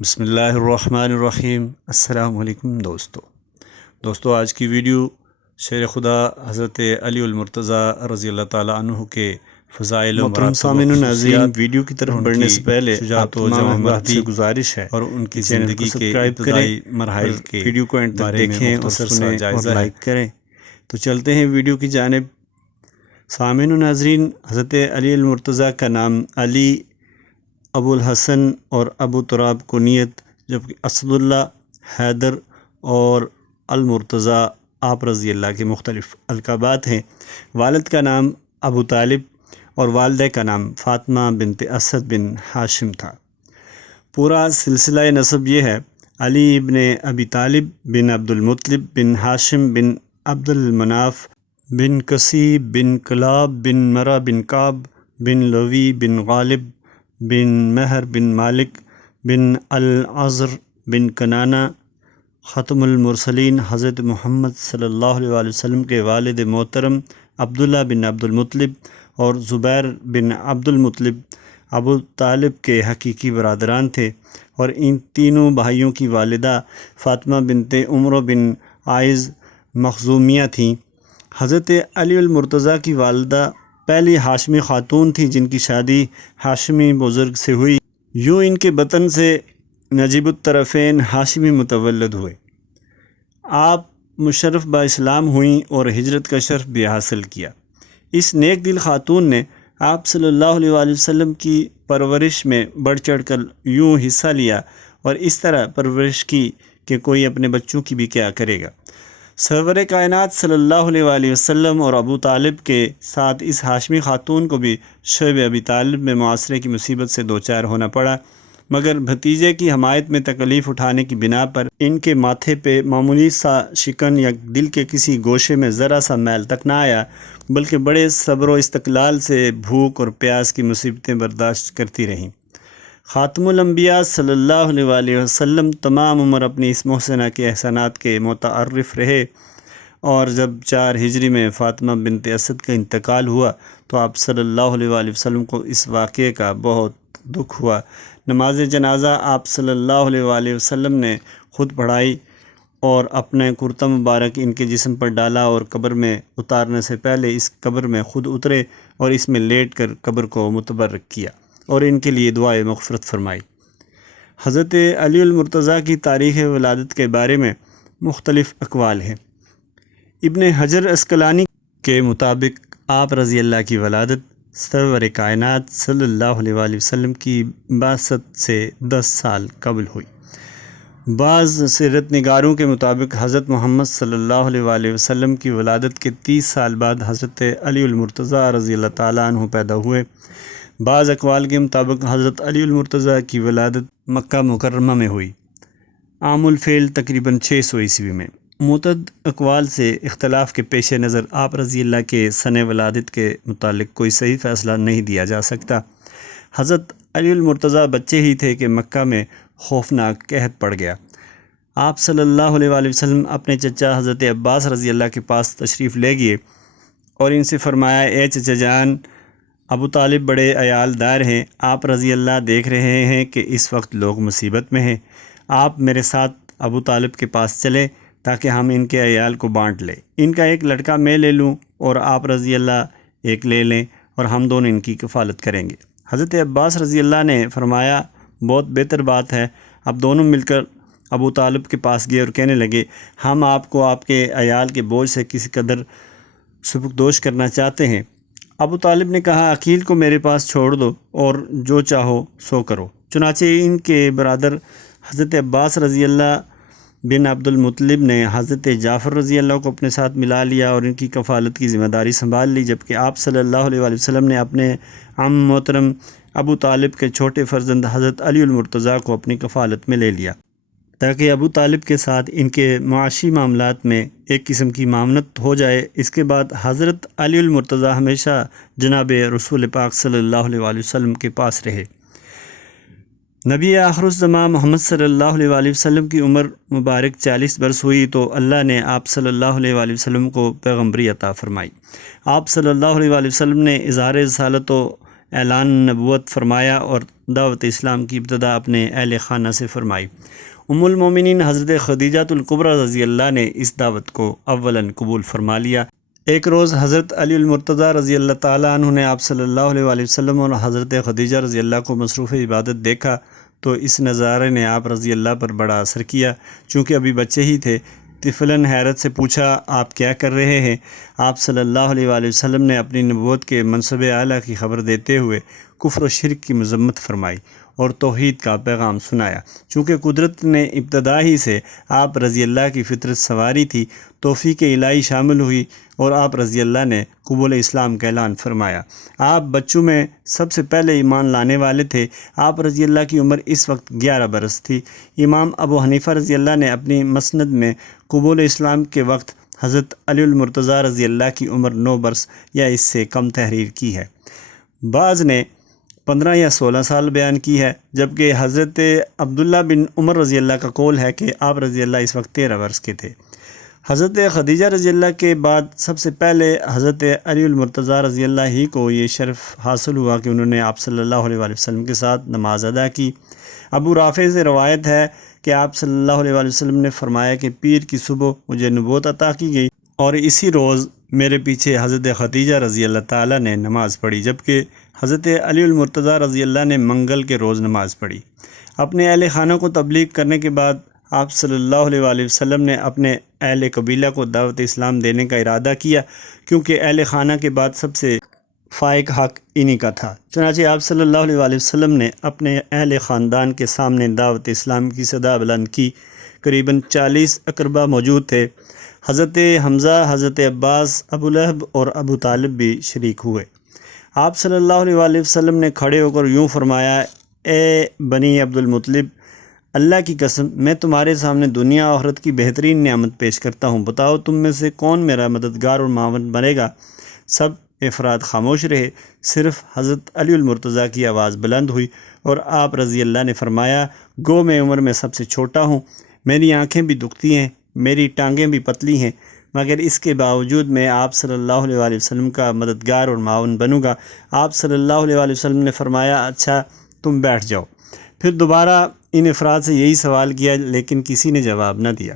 بسم اللہ الرحمن الرحیم۔ السلام علیکم دوستو، آج کی ویڈیو شیر خدا حضرت علی المرتضیٰ رضی اللہ تعالیٰ عنہ کے فضائل و مراتب سامعین و ناظرین، ویڈیو کی طرف بڑھنے سے پہلے شجاعت و تمام جمع احباب مردی سے گزارش ہے اور ان کی چینل کو زندگی کے سبسکرائب ابتدائی کریں مراحل اور کے ویڈیو کو اینڈ تک بارے میں دیکھیں اور مختصر سا سنیں اور جائزہ ہے۔ لائک کریں۔ تو چلتے ہیں ویڈیو کی جانب۔ سامعین و ناظرین، حضرت علی المرتضیٰ کا نام علی، ابو الحسن اور ابو تراب کنیت، جبکہ اسد اللہ، حیدر اور المرتضیٰ آپ رضی اللہ کے مختلف القابات ہیں۔ والد کا نام ابو طالب اور والدہ کا نام فاطمہ بنت اسد بن ہاشم تھا۔ پورا سلسلہ نسب یہ ہے: علی ابن ابی طالب بن عبد المطلب بن ہاشم بن عبد المناف بن کسی بن کلاب بن مرہ بن کعب بن لوی بن غالب بن مہر بن مالک بن العذر بن کنانہ، ختم المرسلین حضرت محمد صلی اللہ علیہ وآلہ وسلم کے والد محترم عبداللہ بن عبد المطلب اور زبیر بن عبد المطلب ابو طالب کے حقیقی برادران تھے، اور ان تینوں بھائیوں کی والدہ فاطمہ بنت عمرو بن عائض مخزومیہ تھیں۔ حضرت علی المرتضیٰ کی والدہ پہلی ہاشمی خاتون تھی جن کی شادی ہاشمی بزرگ سے ہوئی۔ یوں ان کے بطن سے نجیب الطرفین ہاشمی متولد ہوئے۔ آپ مشرف با اسلام ہوئیں اور ہجرت کا شرف بھی حاصل کیا۔ اس نیک دل خاتون نے آپ صلی اللہ علیہ وآلہ وسلم کی پرورش میں بڑھ چڑھ کر یوں حصہ لیا اور اس طرح پرورش کی کہ کوئی اپنے بچوں کی بھی کیا کرے گا۔ سرور کائنات صلی اللہ علیہ وآلہ وسلم اور ابو طالب کے ساتھ اس ہاشمی خاتون کو بھی شعب ابی طالب میں معاشرے کی مصیبت سے دوچار ہونا پڑا، مگر بھتیجے کی حمایت میں تکلیف اٹھانے کی بنا پر ان کے ماتھے پہ معمولی سا شکن یا دل کے کسی گوشے میں ذرا سا میل تک نہ آیا، بلکہ بڑے صبر و استقلال سے بھوک اور پیاس کی مصیبتیں برداشت کرتی رہیں۔ خاتم الانبیاء صلی اللہ علیہ وآلہ وسلم تمام عمر اپنی اس محسنہ کے احسانات کے متعارف رہے، اور جب 4 ہجری میں فاطمہ بنت اسد کا انتقال ہوا تو آپ صلی اللہ علیہ وآلہ وسلم کو اس واقعے کا بہت دکھ ہوا۔ نماز جنازہ آپ صلی اللہ علیہ وآلہ وسلم نے خود پڑھائی اور اپنے کرتا مبارک ان کے جسم پر ڈالا، اور قبر میں اتارنے سے پہلے اس قبر میں خود اترے اور اس میں لیٹ کر قبر کو متبرک کیا اور ان کے لیے دعائے مغفرت فرمائی۔ حضرت علی المرتضیٰ کی تاریخ ولادت کے بارے میں مختلف اقوال ہیں۔ ابن حجر عسقلانی کے مطابق آپ رضی اللہ کی ولادت سرور کائنات صلی اللہ علیہ وآلہ وسلم کی بعثت سے 10 سال قبل ہوئی۔ بعض سیرت نگاروں کے مطابق حضرت محمد صلی اللہ علیہ وآلہ وسلم کی ولادت کے 30 سال بعد حضرت علی المرتضیٰ رضی اللہ تعالیٰ عنہ پیدا ہوئے۔ بعض اقوال کے مطابق حضرت علی المرتضیٰ کی ولادت مکہ مکرمہ میں ہوئی، عام الفیل تقریباً 600 عیسوی میں۔ متعدد اقوال سے اختلاف کے پیش نظر آپ رضی اللہ کے سن ولادت کے متعلق کوئی صحیح فیصلہ نہیں دیا جا سکتا۔ حضرت علی المرتضیٰ بچے ہی تھے کہ مکہ میں خوفناک قحط پڑ گیا۔ آپ صلی اللہ علیہ وآلہ وسلم اپنے چچا حضرت عباس رضی اللہ کے پاس تشریف لے گئے اور ان سے فرمایا: اے چچا جان، ابو طالب بڑے عیال دار ہیں، آپ رضی اللہ دیکھ رہے ہیں کہ اس وقت لوگ مصیبت میں ہیں، آپ میرے ساتھ ابو طالب کے پاس چلیں تاکہ ہم ان کے عیال کو بانٹ لیں، ان کا ایک لڑکا میں لے لوں اور آپ رضی اللہ ایک لے لیں اور ہم دونوں ان کی کفالت کریں گے۔ حضرت عباس رضی اللہ نے فرمایا: بہت بہتر بات ہے۔ اب دونوں مل کر ابو طالب کے پاس گئے اور کہنے لگے: ہم آپ کو آپ کے عیال کے بوجھ سے کسی قدر سبکدوش کرنا چاہتے ہیں۔ ابو طالب نے کہا: عقیل کو میرے پاس چھوڑ دو اور جو چاہو سو کرو۔ چنانچہ ان کے برادر حضرت عباس رضی اللہ بن عبد المطلب نے حضرت جعفر رضی اللہ کو اپنے ساتھ ملا لیا اور ان کی کفالت کی ذمہ داری سنبھال لی، جبکہ آپ صلی اللہ علیہ وآلہ وسلم نے اپنے عم محترم ابو طالب کے چھوٹے فرزند حضرت علی المرتضیٰ کو اپنی کفالت میں لے لیا تاکہ ابو طالب کے ساتھ ان کے معاشی معاملات میں ایک قسم کی معاونت ہو جائے۔ اس کے بعد حضرت علی المرتضیٰ ہمیشہ جناب رسول پاک صلی اللہ علیہ وآلہ وسلم کے پاس رہے۔ نبی آخر الزمان محمد صلی اللہ علیہ وآلہ وسلم کی عمر مبارک 40 برس ہوئی تو اللہ نے آپ صلی اللہ علیہ وآلہ وسلم کو پیغمبری عطا فرمائی۔ آپ صلی اللہ علیہ وآلہ وسلم نے اظہار رسالت و اعلان نبوت فرمایا اور دعوت اسلام کی ابتدا اپنے اہل خانہ سے فرمائی۔ ام المومنین حضرت خدیجہ الکبریٰ رضی اللہ نے اس دعوت کو اولاً قبول فرما لیا۔ ایک روز حضرت علی المرتضیٰ رضی اللہ تعالیٰ عنہ نے آپ صلی اللہ علیہ وآلہ وسلم اور حضرت خدیجہ رضی اللہ کو مصروف عبادت دیکھا تو اس نظارے نے آپ رضی اللہ پر بڑا اثر کیا۔ چونکہ ابھی بچے ہی تھے، طفلاً حیرت سے پوچھا، آپ کیا کر رہے ہیں؟ آپ صلی اللہ علیہ وآلہ وسلم نے اپنی نبوت کے منصب اعلیٰ کی خبر دیتے ہوئے کفر و شرک کی مذمت فرمائی اور توحید کا پیغام سنایا۔ چونکہ قدرت نے ابتدا ہی سے آپ رضی اللہ کی فطرت سنواری تھی، توفیق الہی شامل ہوئی اور آپ رضی اللہ نے قبول اسلام کا اعلان فرمایا۔ آپ بچوں میں سب سے پہلے ایمان لانے والے تھے۔ آپ رضی اللہ کی عمر اس وقت 11 برس تھی۔ امام ابو حنیفہ رضی اللہ نے اپنی مسند میں قبول اسلام کے وقت حضرت علی المرتضیٰ رضی اللہ کی عمر 9 برس یا اس سے کم تحریر کی ہے۔ بعض نے 15 یا 16 سال بیان کی ہے، جبکہ حضرت عبداللہ بن عمر رضی اللہ کا قول ہے کہ آپ رضی اللہ اس وقت 13 برس کے تھے۔ حضرت خدیجہ رضی اللہ کے بعد سب سے پہلے حضرت علی المرتضیٰ رضی اللہ ہی کو یہ شرف حاصل ہوا کہ انہوں نے آپ صلی اللہ علیہ وآلہ وسلم کے ساتھ نماز ادا کی۔ ابو رافع سے روایت ہے کہ آپ صلی اللہ علیہ وآلہ وسلم نے فرمایا کہ پیر کی صبح مجھے نبوت عطا کی گئی اور اسی روز میرے پیچھے حضرت خدیجہ رضی اللہ تعالیٰ نے نماز پڑھی، جبکہ حضرت علی المرتضیٰ رضی اللہ نے منگل کے روز نماز پڑھی۔ اپنے اہل خانہ کو تبلیغ کرنے کے بعد آپ صلی اللہ علیہ وآلہ وسلم نے اپنے اہل قبیلہ کو دعوت اسلام دینے کا ارادہ کیا، کیونکہ اہل خانہ کے بعد سب سے فائق حق انہی کا تھا۔ چنانچہ آپ صلی اللہ علیہ وآلہ وسلم نے اپنے اہل خاندان کے سامنے دعوت اسلام کی صدا بلند کی۔ قریباً 40 اقربا موجود تھے۔ حضرت حمزہ، حضرت عباس، ابو لہب اور ابو طالب بھی شریک ہوئے۔ آپ صلی اللہ علیہ وآلہ وسلم نے کھڑے ہو کر یوں فرمایا، اے بنی عبد المطلب، اللہ کی قسم میں تمہارے سامنے دنیا آخرت کی بہترین نعمت پیش کرتا ہوں، بتاؤ تم میں سے کون میرا مددگار اور معاون بنے گا؟ سب افراد خاموش رہے، صرف حضرت علی المرتضیٰ کی آواز بلند ہوئی اور آپ رضی اللہ نے فرمایا، گو میں عمر میں سب سے چھوٹا ہوں، میری آنکھیں بھی دکھتی ہیں، میری ٹانگیں بھی پتلی ہیں، مگر اس کے باوجود میں آپ صلی اللہ علیہ وآلہ وسلم کا مددگار اور معاون بنوں گا۔ آپ صلی اللہ علیہ وآلہ وسلم نے فرمایا، اچھا تم بیٹھ جاؤ۔ پھر دوبارہ ان افراد سے یہی سوال کیا، لیکن کسی نے جواب نہ دیا۔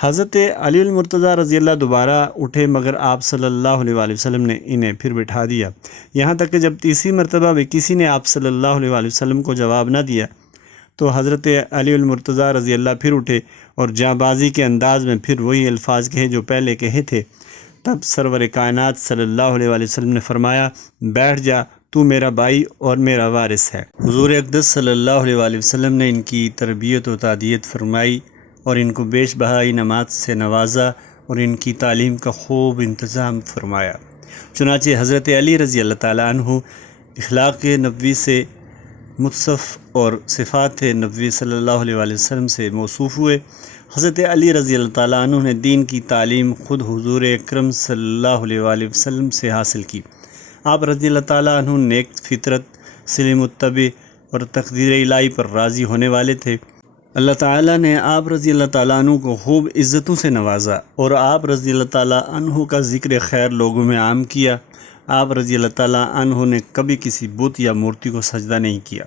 حضرت علی المرتضیٰ رضی اللہ دوبارہ اٹھے، مگر آپ صلی اللہ علیہ وآلہ وسلم نے انہیں پھر بٹھا دیا، یہاں تک کہ جب تیسری مرتبہ بھی کسی نے آپ صلی اللہ علیہ وآلہ وسلم کو جواب نہ دیا تو حضرت علی المرتضیٰ رضی اللہ پھر اٹھے اور جاں بازی کے انداز میں پھر وہی الفاظ کہے جو پہلے کہے تھے۔ تب سرور کائنات صلی اللہ علیہ وآلہ وسلم نے فرمایا، بیٹھ جا، تو میرا بھائی اور میرا وارث ہے۔ حضور اقدس صلی اللہ علیہ وآلہ وسلم نے ان کی تربیت و تعدیت فرمائی اور ان کو بیش بہائی نماز سے نوازا اور ان کی تعلیم کا خوب انتظام فرمایا۔ چنانچہ حضرت علی رضی اللہ تعالیٰ عنہ اخلاق نبوی سے متصف اور صفات نبوی صلی اللہ علیہ وآلہ وسلم سے موصوف ہوئے۔ حضرت علی رضی اللہ تعالیٰ عنہ نے دین کی تعلیم خود حضور اکرم صلی اللہ علیہ وآلہ وسلم سے حاصل کی۔ آپ رضی اللہ تعالیٰ عنہ نیک فطرت، سلیم الطبع اور تقدیر الہی پر راضی ہونے والے تھے۔ اللہ تعالیٰ نے آپ رضی اللہ تعالیٰ عنہ کو خوب عزتوں سے نوازا اور آپ رضی اللہ تعالیٰ عنہ کا ذکر خیر لوگوں میں عام کیا۔ آپ رضی اللہ تعالیٰ عنہ نے کبھی کسی بت یا مورتی کو سجدہ نہیں کیا،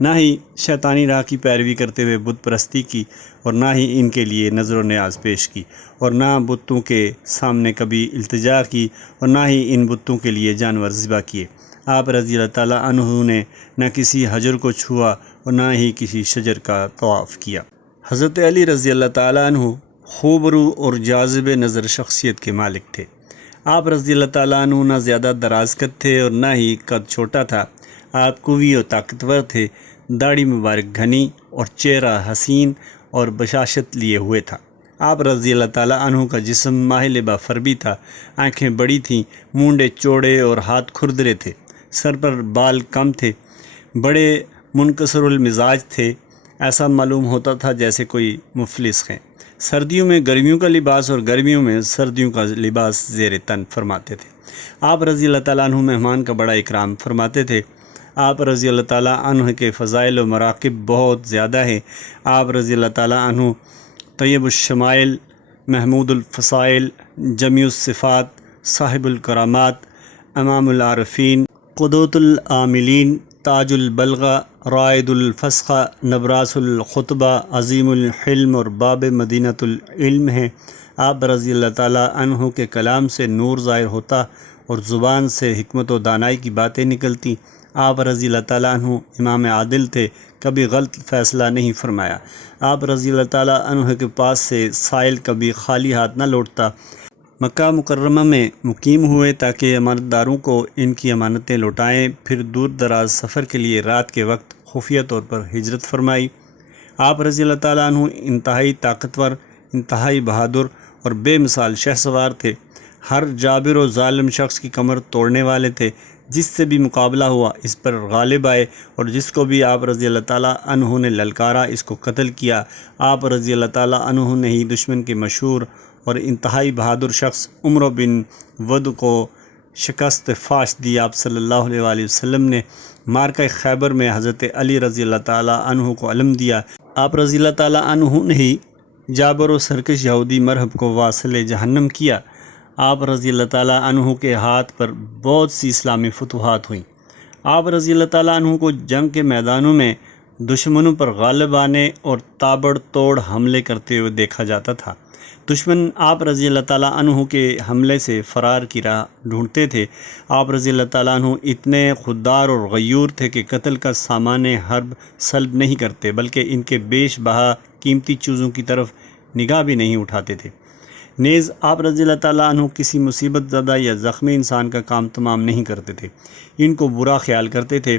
نہ ہی شیطانی راہ کی پیروی کرتے ہوئے بت پرستی کی اور نہ ہی ان کے لیے نظر و نیاز پیش کی اور نہ بتوں کے سامنے کبھی التجا کی اور نہ ہی ان بتوں کے لیے جانور ذبح کیے۔ آپ رضی اللہ تعالیٰ عنہ نے نہ کسی حجر کو چھوا اور نہ ہی کسی شجر کا طواف کیا۔ حضرت علی رضی اللہ تعالیٰ عنہ خوبرو اور جاذب نظر شخصیت کے مالک تھے۔ آپ رضی اللہ تعالیٰ عنہ نہ زیادہ دراز قد تھے اور نہ ہی قد چھوٹا تھا۔ آپ قوی اور طاقتور تھے، داڑھی مبارک گھنی اور چہرہ حسین اور بشاشت لیے ہوئے تھا۔ آپ رضی اللہ تعالیٰ عنہ کا جسم ماہل بافربی تھا، آنکھیں بڑی تھیں، مونڈے چوڑے اور ہاتھ کھردرے تھے، سر پر بال کم تھے، بڑے منکسر المزاج تھے، ایسا معلوم ہوتا تھا جیسے کوئی مفلس ہیں۔ سردیوں میں گرمیوں کا لباس اور گرمیوں میں سردیوں کا لباس زیر تن فرماتے تھے۔ آپ رضی اللہ تعالیٰ عنہ مہمان کا بڑا اکرام فرماتے تھے۔ آپ رضی اللہ تعالیٰ عنہ کے فضائل و مراقب بہت زیادہ ہیں۔ آپ رضی اللہ تعالیٰ عنہ طیب الشمائل، محمود الفضائل، جمیع الصفات، صاحب الکرامات، امام العارفین، قدوۃ العاملین، تاج البلغہ، رائد الفسخہ، نبراس الخطبہ، عظیم الحلم اور باب مدینۃ العلم ہیں۔ آپ رضی اللہ تعالیٰ عنہ کے کلام سے نور ظاہر ہوتا اور زبان سے حکمت و دانائی کی باتیں نکلتی۔ آپ رضی اللہ تعالیٰ عنہ امام عادل تھے، کبھی غلط فیصلہ نہیں فرمایا۔ آپ رضی اللہ تعالیٰ عنہ کے پاس سے سائل کبھی خالی ہاتھ نہ لوٹتا۔ مکہ مکرمہ میں مقیم ہوئے تاکہ امانت داروں کو ان کی امانتیں لوٹائیں، پھر دور دراز سفر کے لیے رات کے وقت خفیہ طور پر ہجرت فرمائی۔ آپ رضی اللہ تعالیٰ عنہ انتہائی طاقتور، انتہائی بہادر اور بے مثال شہ سوار تھے۔ ہر جابر و ظالم شخص کی کمر توڑنے والے تھے۔ جس سے بھی مقابلہ ہوا اس پر غالب آئے، اور جس کو بھی آپ رضی اللہ تعالیٰ عنہ نے للکارا اس کو قتل کیا۔ آپ رضی اللہ تعالیٰ عنہ نے ہی دشمن کے مشہور اور انتہائی بہادر شخص عمرو بن ود کو شکست فاش دی۔ آپ صلی اللہ علیہ وآلہ وسلم نے معرکہ خیبر میں حضرت علی رضی اللہ تعالیٰ عنہ کو علم دیا۔ آپ رضی اللہ تعالیٰ عنہ نے ہی جابر و سرکش یہودی مرہب کو واصل جہنم کیا۔ آپ رضی اللہ تعالیٰ عنہ کے ہاتھ پر بہت سی اسلامی فتوحات ہوئیں۔ آپ رضی اللہ تعالیٰ عنہ کو جنگ کے میدانوں میں دشمنوں پر غالب آنے اور تابڑ توڑ حملے کرتے ہوئے دیکھا جاتا تھا۔ دشمن آپ رضی اللہ تعالیٰ عنہ کے حملے سے فرار کی راہ ڈھونڈتے تھے۔ آپ رضی اللہ تعالیٰ عنہ اتنے خوددار اور غیور تھے کہ قتل کا سامان حرب سلب نہیں کرتے، بلکہ ان کے بیش بہا قیمتی چیزوں کی طرف نگاہ بھی نہیں اٹھاتے تھے۔ نیز آپ رضی اللہ تعالیٰ عنہ کسی مصیبت زدہ یا زخمی انسان کا کام تمام نہیں کرتے تھے، ان کو برا خیال کرتے تھے،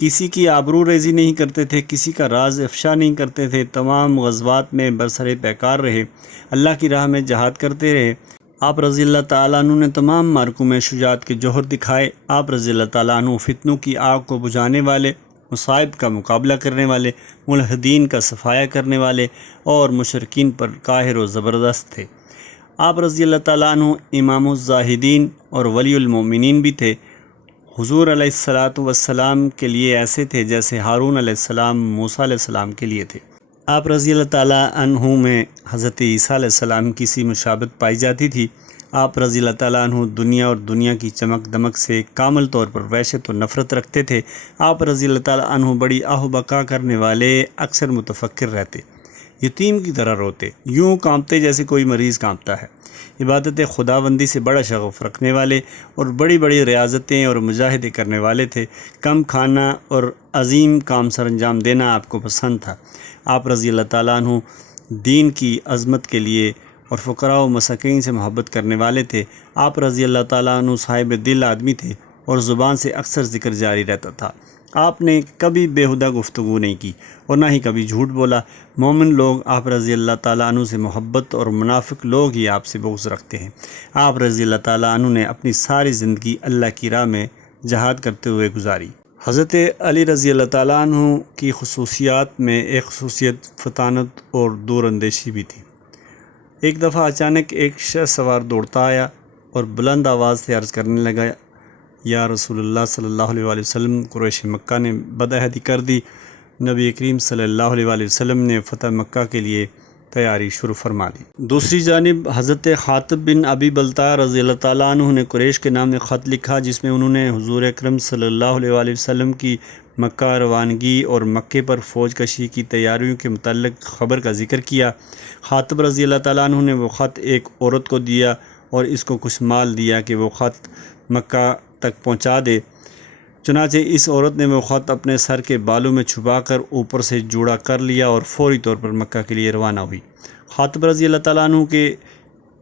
کسی کی آبرو ریزی نہیں کرتے تھے، کسی کا راز افشا نہیں کرتے تھے۔ تمام غزوات میں برسر پیکار رہے، اللہ کی راہ میں جہاد کرتے رہے۔ آپ رضی اللہ تعالیٰ عنہ نے تمام معرکوں میں شجاعت کے جوہر دکھائے۔ آپ رضی اللہ تعالیٰ عنہ فتنوں کی آگ کو بجھانے والے، مصائب کا مقابلہ کرنے والے، ملحدین کا صفایا کرنے والے اور مشرکین پر قاہر و زبردست تھے۔ آپ رضی اللہ تعالیٰ عنہ امام الزاہدین اور ولی المومنین بھی تھے۔ حضور علیہ السلام کے لیے ایسے تھے جیسے ہارون علیہ السلام موسیٰ علیہ السلام کے لیے تھے۔ آپ رضی اللہ تعالیٰ عنہ میں حضرت عیسیٰ علیہ السلام کی سی مشابہت پائی جاتی تھی۔ آپ رضی اللہ تعالیٰ عنہ دنیا اور دنیا کی چمک دمک سے کامل طور پر وحشت و نفرت رکھتے تھے۔ آپ رضی اللہ تعالیٰ عنہ بڑی آہ و بکا کرنے والے، اکثر متفکر رہتے، یتیم کی طرح روتے، یوں کانپتے جیسے کوئی مریض کانپتا ہے۔ عبادت خداوندی سے بڑا شغف رکھنے والے اور بڑی بڑی ریاضتیں اور مجاہدے کرنے والے تھے۔ کم کھانا اور عظیم کام سر انجام دینا آپ کو پسند تھا۔ آپ رضی اللہ تعالیٰ عنہ دین کی عظمت کے لیے اور فقراء و مساکین سے محبت کرنے والے تھے۔ آپ رضی اللہ تعالیٰ عنہ صاحب دل آدمی تھے اور زبان سے اکثر ذکر جاری رہتا تھا۔ آپ نے کبھی بیہودہ گفتگو نہیں کی اور نہ ہی کبھی جھوٹ بولا۔ مومن لوگ آپ رضی اللہ تعالیٰ عنہ سے محبت اور منافق لوگ ہی آپ سے بغض رکھتے ہیں۔ آپ رضی اللہ تعالیٰ عنہ نے اپنی ساری زندگی اللہ کی راہ میں جہاد کرتے ہوئے گزاری۔ حضرت علی رضی اللہ تعالیٰ عنہ کی خصوصیات میں ایک خصوصیت فطانت اور دور اندیشی بھی تھی۔ ایک دفعہ اچانک ایک شہ سوار دوڑتا آیا اور بلند آواز سے عرض کرنے لگا، یا رسول اللہ صلی اللہ علیہ وآلہ وسلم، قریش مکہ نے بدعہدی کر دی۔ نبی کریم صلی اللہ علیہ وآلہ وسلم نے فتح مکہ کے لیے تیاری شروع فرما دی۔ دوسری جانب حضرت خاطب بن ابی بلتع رضی اللہ تعالیٰ عنہ نے قریش کے نام میں خط لکھا، جس میں انہوں نے حضور اکرم صلی اللہ علیہ وآلہ وسلم کی مکہ روانگی اور مکے پر فوج کشی کی تیاریوں کے متعلق خبر کا ذکر کیا۔ خاطب رضی اللہ تعالیٰ عنہ نے وہ خط ایک عورت کو دیا اور اس کو کچھ مال دیا کہ وہ خط مکہ تک پہنچا دے۔ چنانچہ اس عورت نے وہ خط اپنے سر کے بالوں میں چھپا کر اوپر سے جوڑا کر لیا اور فوری طور پر مکہ کے لیے روانہ ہوئی۔ خاطب رضی اللہ تعالیٰ عنہ کے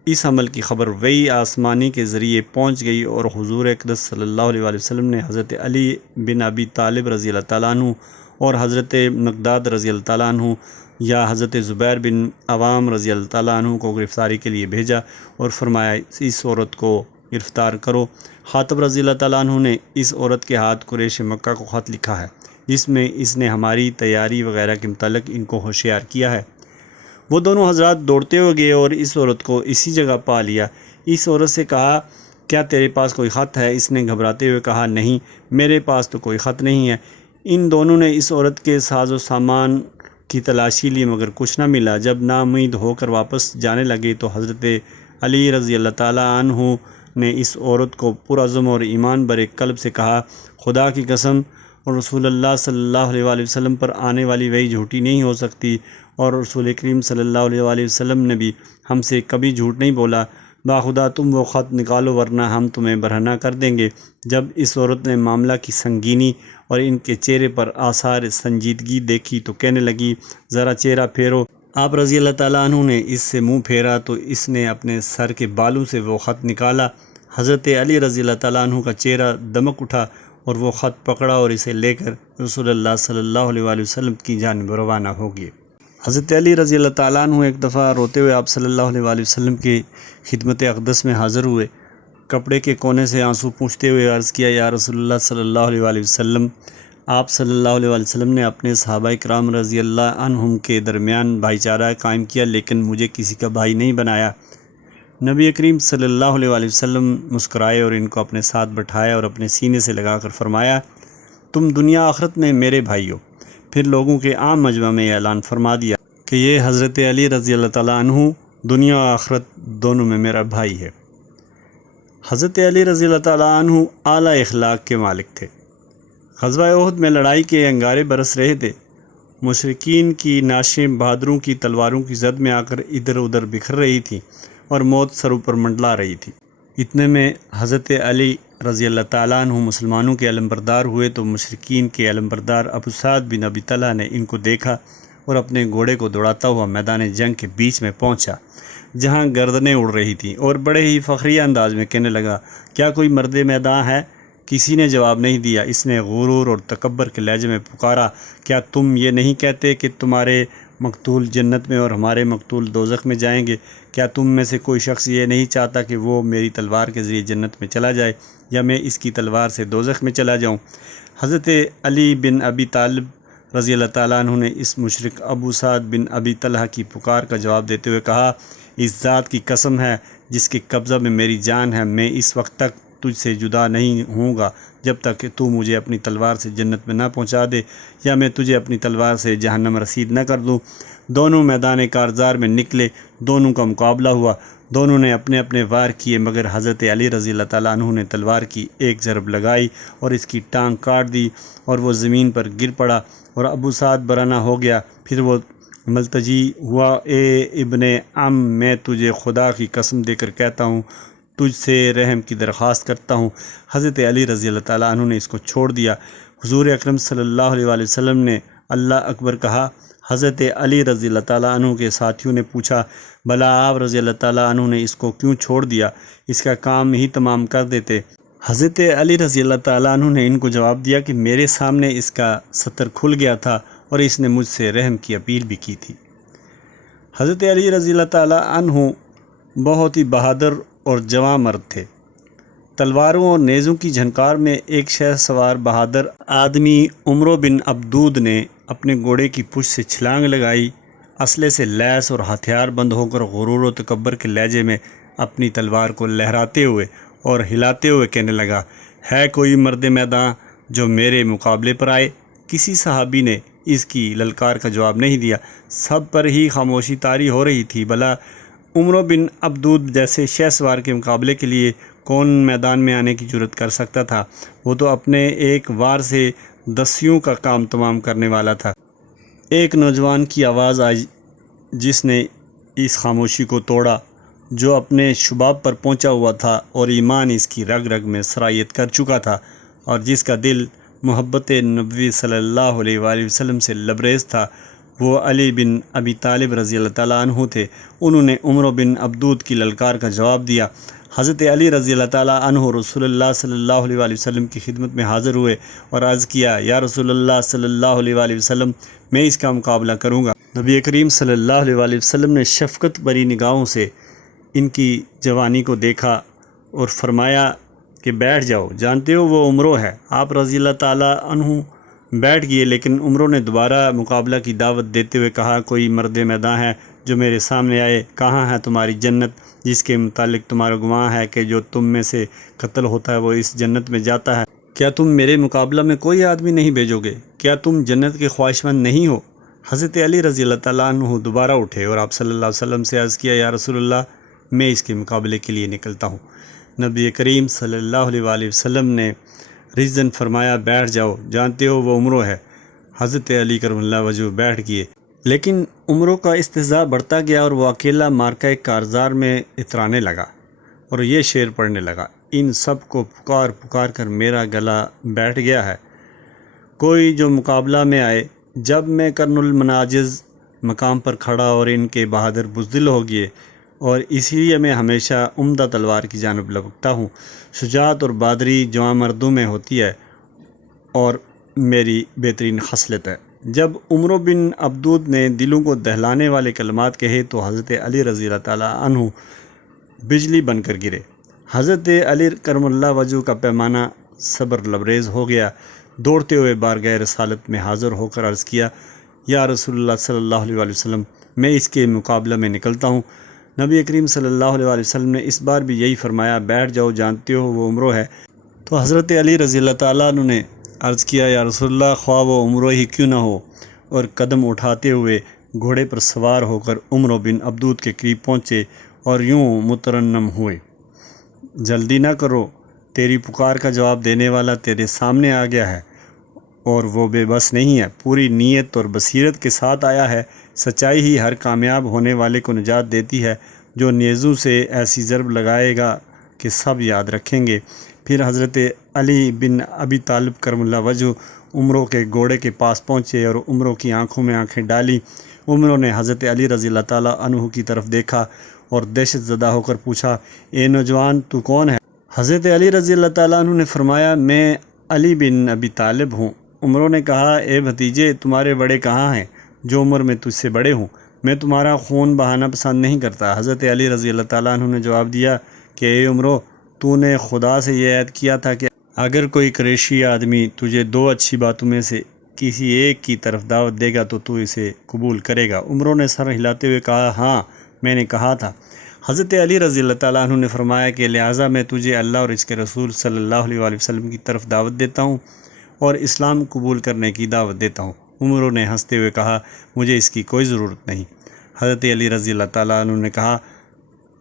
اس عمل کی خبر وحی آسمانی کے ذریعے پہنچ گئی اور حضور اقدس صلی اللہ علیہ وآلہ وسلم نے حضرت علی بن ابی طالب رضی اللہ تعالیٰ عنہ اور حضرت مقداد رضی اللہ تعالیٰ عنہ یا حضرت زبیر بن عوام رضی اللہ تعالیٰ عنہ کو گرفتاری کے لیے بھیجا اور فرمایا، اس عورت کو گرفتار کرو۔ خاطب رضی اللہ تعالیٰ عنہ نے اس عورت کے ہاتھ قریش مکہ کو خط لکھا ہے، جس میں اس نے ہماری تیاری وغیرہ کے متعلق ان کو ہوشیار کیا ہے۔ وہ دونوں حضرات دوڑتے ہوئے گئے اور اس عورت کو اسی جگہ پا لیا۔ اس عورت سے کہا، کیا تیرے پاس کوئی خط ہے؟ اس نے گھبراتے ہوئے کہا، نہیں، میرے پاس تو کوئی خط نہیں ہے۔ ان دونوں نے اس عورت کے ساز و سامان کی تلاشی لی مگر کچھ نہ ملا۔ جب نا امید ہو کر واپس جانے لگے تو حضرت علی رضی اللہ تعالیٰ عنہ نے اس عورت کو پرعزم اور ایمان برے قلب سے کہا، خدا کی قسم، اور رسول اللہ صلی اللہ علیہ وآلہ وسلم پر آنے والی وحی جھوٹی نہیں ہو سکتی، اور رسول کریم صلی اللہ علیہ وآلہ وسلم نے بھی ہم سے کبھی جھوٹ نہیں بولا۔ باخدا تم وہ خط نکالو ورنہ ہم تمہیں برہنہ کر دیں گے۔ جب اس عورت نے معاملہ کی سنگینی اور ان کے چہرے پر آثار سنجیدگی دیکھی تو کہنے لگی، ذرا چہرہ پھیرو۔ آپ رضی اللہ تعالیٰ عنہ نے اس سے منہ پھیرا تو اس نے اپنے سر کے بالوں سے وہ خط نکالا۔ حضرت علی رضی اللہ تعالیٰ عنہ کا چہرہ دمک اٹھا اور وہ خط پکڑا اور اسے لے کر رسول اللہ صلی اللہ علیہ وآلہ وسلم کی جانب روانہ ہو گئے۔ حضرت علی رضی اللہ تعالیٰ عنہ ایک دفعہ روتے ہوئے آپ صلی اللہ علیہ وآلہ وسلم کی خدمت اقدس میں حاضر ہوئے۔ کپڑے کے کونے سے آنسو پونچھتے ہوئے عرض کیا، یا رسول اللہ صلی اللہ علیہ وآلہ وسلم۔ آپ صلی اللہ علیہ وآلہ وسلم نے اپنے صحابہ کرام رضی اللہ عنہم کے درمیان بھائی چارہ قائم کیا، لیکن مجھے کسی کا بھائی نہیں بنایا۔ نبی کریم صلی اللہ علیہ وآلہ وسلم مسکرائے اور ان کو اپنے ساتھ بٹھایا اور اپنے سینے سے لگا کر فرمایا، تم دنیا آخرت میں میرے بھائی ہو۔ پھر لوگوں کے عام مجمع میں یہ اعلان فرما دیا کہ یہ حضرت علی رضی اللہ تعالیٰ عنہ دنیا و آخرت دونوں میں میرا بھائی ہے۔ حضرت علی رضی اللہ تعالیٰ عنہ اعلیٰ اخلاق کے مالک تھے۔ غزوہ احد میں لڑائی کے انگارے برس رہے تھے۔ مشرکین کی ناشیں بہادروں کی تلواروں کی زد میں آ کر ادھر ادھر بکھر رہی تھیں اور موت سروں پر منڈلا رہی تھی۔ اتنے میں حضرت علی رضی اللہ تعالیٰ عنہ مسلمانوں کے علمبردار ہوئے تو مشرکین کے علمبردار ابو سعد بن ابی طلحہ نے ان کو دیکھا اور اپنے گھوڑے کو دوڑاتا ہوا میدان جنگ کے بیچ میں پہنچا جہاں گردنیں اڑ رہی تھیں، اور بڑے ہی فخریہ انداز میں کہنے لگا، کیا کوئی مرد میدان ہے؟ کسی نے جواب نہیں دیا۔ اس نے غرور اور تکبر کے لہجے میں پکارا، کیا تم یہ نہیں کہتے کہ تمہارے مقتول جنت میں اور ہمارے مقتول دوزخ میں جائیں گے؟ کیا تم میں سے کوئی شخص یہ نہیں چاہتا کہ وہ میری تلوار کے ذریعے جنت میں چلا جائے یا میں اس کی تلوار سے دوزخ میں چلا جاؤں؟ حضرت علی بن ابی طالب رضی اللہ تعالیٰ عنہ نے اس مشرک ابو سعد بن ابی طلحہ کی پکار کا جواب دیتے ہوئے کہا، اس ذات کی قسم ہے جس کے قبضہ میں میری جان ہے، میں اس وقت تک تجھ سے جدا نہیں ہوں گا جب تک کہ تو مجھے اپنی تلوار سے جنت میں نہ پہنچا دے یا میں تجھے اپنی تلوار سے جہنم رسید نہ کر دوں۔ دونوں میدان کارزار میں نکلے، دونوں کا مقابلہ ہوا، دونوں نے اپنے اپنے وار کیے، مگر حضرت علی رضی اللہ تعالیٰ عنہ نے تلوار کی ایک ضرب لگائی اور اس کی ٹانگ کاٹ دی اور وہ زمین پر گر پڑا اور ابو سعد برہنہ ہو گیا۔ پھر وہ ملتجی ہوا، اے ابن عم، میں تجھے خدا کی قسم دے کر کہتا ہوں، تجھ سے رحم کی درخواست کرتا ہوں۔ حضرت علی رضی اللہ تعالیٰ عنہ نے اس کو چھوڑ دیا۔ حضور اکرم صلی اللہ علیہ وآلہ وسلم نے اللہ اکبر کہا۔ حضرت علی رضی اللہ تعالیٰ عنہ کے ساتھیوں نے پوچھا، بھلا آپ رضی اللہ تعالیٰ عنہ نے اس کو کیوں چھوڑ دیا؟ اس کا کام ہی تمام کر دیتے۔ حضرت علی رضی اللہ تعالیٰ عنہ نے ان کو جواب دیا کہ میرے سامنے اس کا ستر کھل گیا تھا اور اس نے مجھ سے رحم کی اپیل بھی کی تھی۔ حضرت علی رضی اللہ تعالیٰ عنہ بہت ہی بہادر اور جواں مرد تھے۔ تلواروں اور نیزوں کی جھنکار میں ایک شہ سوار بہادر آدمی عمرو بن عبدود نے اپنے گھوڑے کی پشت سے چھلانگ لگائی، اسلحے سے لیس اور ہتھیار بند ہو کر غرور و تکبر کے لہجے میں اپنی تلوار کو لہراتے ہوئے اور ہلاتے ہوئے کہنے لگا، ہے کوئی مرد میدان جو میرے مقابلے پر آئے؟ کسی صحابی نے اس کی للکار کا جواب نہیں دیا، سب پر ہی خاموشی طاری ہو رہی تھی۔ بھلا عمرو بن عبدود جیسے شہ سوار کے مقابلے کے لیے کون میدان میں آنے کی جرت کر سکتا تھا؟ وہ تو اپنے ایک وار سے دسیوں کا کام تمام کرنے والا تھا۔ ایک نوجوان کی آواز آئی جس نے اس خاموشی کو توڑا، جو اپنے شباب پر پہنچا ہوا تھا اور ایمان اس کی رگ رگ میں سرایت کر چکا تھا، اور جس کا دل محبت نبوی صلی اللہ علیہ وآلہ وسلم سے لبریز تھا۔ وہ علی بن ابی طالب رضی اللہ تعالیٰ عنہ تھے۔ انہوں نے عمرو بن عبدود کی للکار کا جواب دیا۔ حضرت علی رضی اللہ تعالیٰ عنہ رسول اللہ صلی اللہ علیہ وآلہ وسلم کی خدمت میں حاضر ہوئے اور عرض کیا، یا رسول اللہ صلی اللہ علیہ وآلہ وسلم، میں اس کا مقابلہ کروں گا۔ نبی کریم صلی اللہ علیہ وآلہ وسلم نے شفقت بری نگاہوں سے ان کی جوانی کو دیکھا اور فرمایا کہ بیٹھ جاؤ، جانتے ہو وہ عمرو ہے۔ آپ رضی اللہ تعالیٰ عنہ بیٹھ گئے، لیکن عمرو نے دوبارہ مقابلہ کی دعوت دیتے ہوئے کہا، کوئی مرد میدان ہے جو میرے سامنے آئے؟ کہاں ہے تمہاری جنت جس کے متعلق تمہارا گمان ہے کہ جو تم میں سے قتل ہوتا ہے وہ اس جنت میں جاتا ہے؟ کیا تم میرے مقابلہ میں کوئی آدمی نہیں بھیجو گے؟ کیا تم جنت کے خواہشمند نہیں ہو؟ حضرت علی رضی اللہ تعالیٰ عنہ دوبارہ اٹھے اور آپ صلی اللہ علیہ وسلم سے عرض کیا، یا رسول اللہ، میں اس کے مقابلے کے لیے نکلتا ہوں۔ نبی کریم صلی اللہ علیہ وآلہ وسلم نے رضن فرمایا بیٹھ جاؤ، جانتے ہو وہ عمرو ہے۔ حضرت علی کرم اللہ وجہ بیٹھ گئے، لیکن عمرو کا استہزاء بڑھتا گیا اور وہ اکیلا مارکہ کارزار میں اترانے لگا اور یہ شعر پڑھنے لگا: ان سب کو پکار پکار کر میرا گلا بیٹھ گیا ہے، کوئی جو مقابلہ میں آئے۔ جب میں کرن المناجز مقام پر کھڑا اور ان کے بہادر بزدل ہو گئے، اور اسی لیے میں ہمیشہ عمدہ تلوار کی جانب لپکتا ہوں۔ شجاعت اور بہادری جوان مردوں میں ہوتی ہے اور میری بہترین خصلت ہے۔ جب عمرو بن عبدود نے دلوں کو دہلانے والے کلمات کہے تو حضرت علی رضی اللہ تعالیٰ عنہ بجلی بن کر گرے۔ حضرت علی کرم اللہ وجہ کا پیمانہ صبر لبریز ہو گیا۔ دوڑتے ہوئے بارگاہ رسالت میں حاضر ہو کر عرض کیا: یا رسول اللہ صلی اللہ علیہ وسلم، میں اس کے مقابلہ میں نکلتا ہوں۔ نبی کریم صلی اللہ علیہ وسلم نے اس بار بھی یہی فرمایا: بیٹھ جاؤ، جانتے ہو وہ عمرو ہے۔ تو حضرت علی رضی اللہ تعالیٰ عنہ نے عرض کیا: یا رسول اللہ، خواہ وہ عمرو ہی کیوں نہ ہو، اور قدم اٹھاتے ہوئے گھوڑے پر سوار ہو کر عمرو بن عبدود کے قریب پہنچے اور یوں مترنم ہوئے: جلدی نہ کرو، تیری پکار کا جواب دینے والا تیرے سامنے آ گیا ہے، اور وہ بے بس نہیں ہے، پوری نیت اور بصیرت کے ساتھ آیا ہے۔ سچائی ہی ہر کامیاب ہونے والے کو نجات دیتی ہے، جو نیزوں سے ایسی ضرب لگائے گا کہ سب یاد رکھیں گے۔ پھر حضرت علی بن ابی طالب کرم اللہ وجہ عمرو کے گھوڑے کے پاس پہنچے اور عمرو کی آنکھوں میں آنکھیں ڈالی۔ عمرو نے حضرت علی رضی اللہ تعالیٰ عنہ کی طرف دیکھا اور دہشت زدہ ہو کر پوچھا: اے نوجوان، تو کون ہے؟ حضرت علی رضی اللہ تعالیٰ عنہ نے فرمایا: میں علی بن ابی طالب ہوں۔ عمرو نے کہا: اے بھتیجے، تمہارے بڑے کہاں ہیں جو عمر میں تجھ سے بڑے ہوں؟ میں تمہارا خون بہانا پسند نہیں کرتا۔ حضرت علی رضی اللہ تعالیٰ عنہ نے جواب دیا کہ اے عمرو، تو نے خدا سے یہ عہد کیا تھا کہ اگر کوئی قریشی آدمی تجھے دو اچھی باتوں میں سے کسی ایک کی طرف دعوت دے گا تو اسے قبول کرے گا۔ عمرو نے سر ہلاتے ہوئے کہا: ہاں، میں نے کہا تھا۔ حضرت علی رضی اللہ تعالیٰ عنہ نے فرمایا کہ لہٰذا میں تجھے اللہ اور اس کے رسول صلی اللہ علیہ وسلم کی طرف دعوت دیتا ہوں اور اسلام قبول کرنے کی دعوت دیتا ہوں۔ عمرو نے ہنستے ہوئے کہا: مجھے اس کی کوئی ضرورت نہیں۔ حضرت علی رضی اللہ تعالیٰ عنہ نے کہا: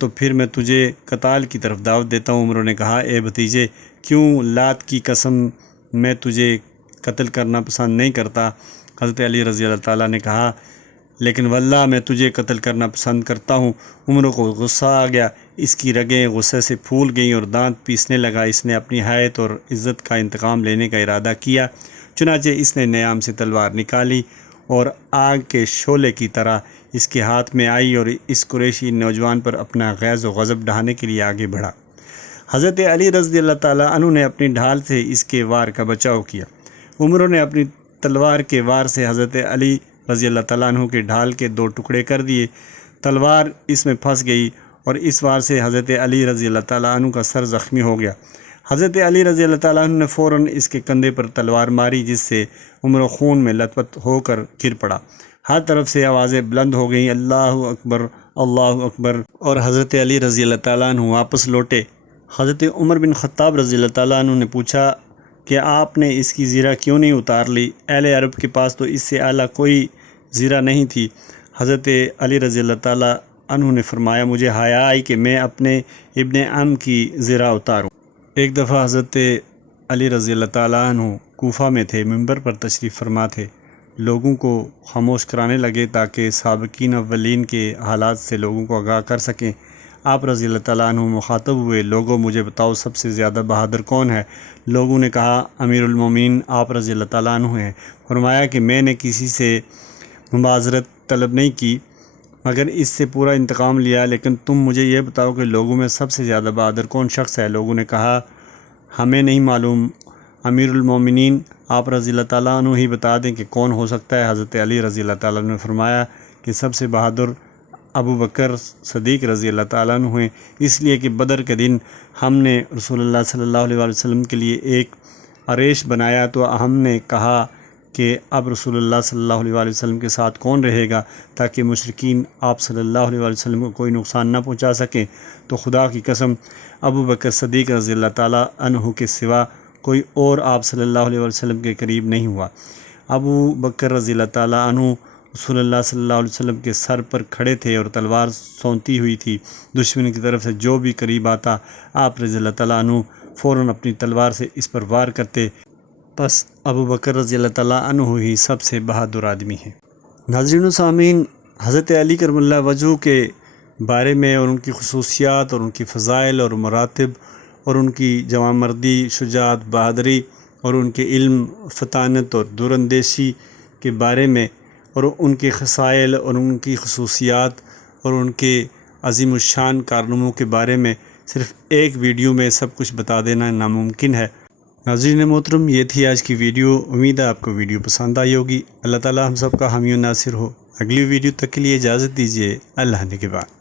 تو پھر میں تجھے قتال کی طرف دعوت دیتا ہوں۔ عمرو نے کہا: اے بھتیجے، کیوں؟ لات کی قسم، میں تجھے قتل کرنا پسند نہیں کرتا۔ حضرت علی رضی اللہ تعالیٰ نے کہا: لیکن واللہ میں تجھے قتل کرنا پسند کرتا ہوں۔ عمرو کو غصہ آ گیا، اس کی رگیں غصے سے پھول گئیں اور دانت پیسنے لگا۔ اس نے اپنی حیت اور عزت کا انتقام لینے کا ارادہ کیا، چنانچہ اس نے نیام سے تلوار نکالی اور آگ کے شعلے کی طرح اس کے ہاتھ میں آئی اور اس قریشی نوجوان پر اپنا غیظ و غضب ڈھانے کے لیے آگے بڑھا۔ حضرت علی رضی اللہ تعالیٰ عنہ نے اپنی ڈھال سے اس کے وار کا بچاؤ کیا۔ عمرو نے اپنی تلوار کے وار سے حضرت علی رضی اللہ تعالیٰ عنہ کے ڈھال کے دو ٹکڑے کر دیے۔ تلوار اس میں پھنس گئی اور اس وار سے حضرت علی رضی اللہ تعالیٰ عنہ کا سر زخمی ہو گیا۔ حضرت علی رضی اللہ تعالیٰ عنہ نے فوراً اس کے کندھے پر تلوار ماری، جس سے عمرو خون میں لت پت ہو کر گر پڑا۔ ہر طرف سے آوازیں بلند ہو گئیں: اللہ اکبر، اللہ اکبر، اور حضرت علی رضی اللہ تعالیٰ عنہ واپس لوٹے۔ حضرت عمر بن خطاب رضی اللہ تعالیٰ عنہ نے پوچھا کہ آپ نے اس کی زیرہ کیوں نہیں اتار لی؟ اہل عرب کے پاس تو اس سے اعلیٰ کوئی زیرہ نہیں تھی۔ حضرت علی رضی اللہ تعالیٰ عنہ نے فرمایا: مجھے حیا آئی کہ میں اپنے ابن عم کی زیرہ اتاروں۔ ایک دفعہ حضرت علی رضی اللہ تعالیٰ عنہ کوفہ میں تھے، منبر پر تشریف فرما تھے۔ لوگوں کو خاموش کرانے لگے تاکہ سابقین اولین کے حالات سے لوگوں کو آگاہ کر سکیں۔ آپ رضی اللہ تعالیٰ عنہ مخاطب ہوئے: لوگوں، مجھے بتاؤ سب سے زیادہ بہادر کون ہے؟ لوگوں نے کہا: امیر المومنین آپ رضی اللہ تعالیٰ عنہ ہیں۔ فرمایا کہ میں نے کسی سے مبازرت طلب نہیں کی مگر اس سے پورا انتقام لیا، لیکن تم مجھے یہ بتاؤ کہ لوگوں میں سب سے زیادہ بہادر کون شخص ہے؟ لوگوں نے کہا: ہمیں نہیں معلوم، امیر المومنین آپ رضی اللہ تعالیٰ عنہ ہی بتا دیں کہ کون ہو سکتا ہے۔ حضرت علی رضی اللہ تعالیٰ عنہ نے فرمایا کہ سب سے بہادر ابو بکر صدیق رضی اللہ تعالیٰ عنہ ہیں، اس لیے کہ بدر کے دن ہم نے رسول اللہ صلی اللہ علیہ وسلم کے لیے ایک عریش بنایا تو ہم نے کہا کہ اب رسول اللہ صلی اللہ علیہ وسلم کے ساتھ کون رہے گا تاکہ مشرکین آپ صلی اللہ علیہ وسلم کو کوئی نقصان نہ پہنچا سکیں۔ تو خدا کی قسم ابو بکر صدیق رضی اللہ تعالیٰ عنہ کے سوا کوئی اور آپ صلی اللہ علیہ وسلم کے قریب نہیں ہوا۔ ابو بکر رضی اللہ تعالیٰ عنہ رسول اللہ صلی اللہ علیہ وسلم کے سر پر کھڑے تھے اور تلوار سونتی ہوئی تھی۔ دشمن کی طرف سے جو بھی قریب آتا آپ رضی اللہ تعالیٰ عنہ فوراً اپنی تلوار سے اس پر وار کرتے۔ بس ابو بکر رضی اللہ تعالیٰ عنہ ہی سب سے بہادر آدمی ہیں۔ ناظرین و سامعین، حضرت علی کرم اللہ وجہہ کے بارے میں اور ان کی خصوصیات اور ان کی فضائل اور مراتب اور ان کی جوان مردی، شجاعت، بہادری اور ان کے علم، فطانت اور دوراندیشی کے بارے میں اور ان کے خصائل اور ان کی خصوصیات اور ان کے عظیم الشان کارناموں کے بارے میں صرف ایک ویڈیو میں سب کچھ بتا دینا ناممکن ہے۔ ناظرین محترم، یہ تھی آج کی ویڈیو۔ امید ہے آپ کو ویڈیو پسند آئی ہوگی۔ اللہ تعالی ہم سب کا حامی و ناصر ہو۔ اگلی ویڈیو تک کے لیے اجازت دیجیے۔ اللہ نگہبان۔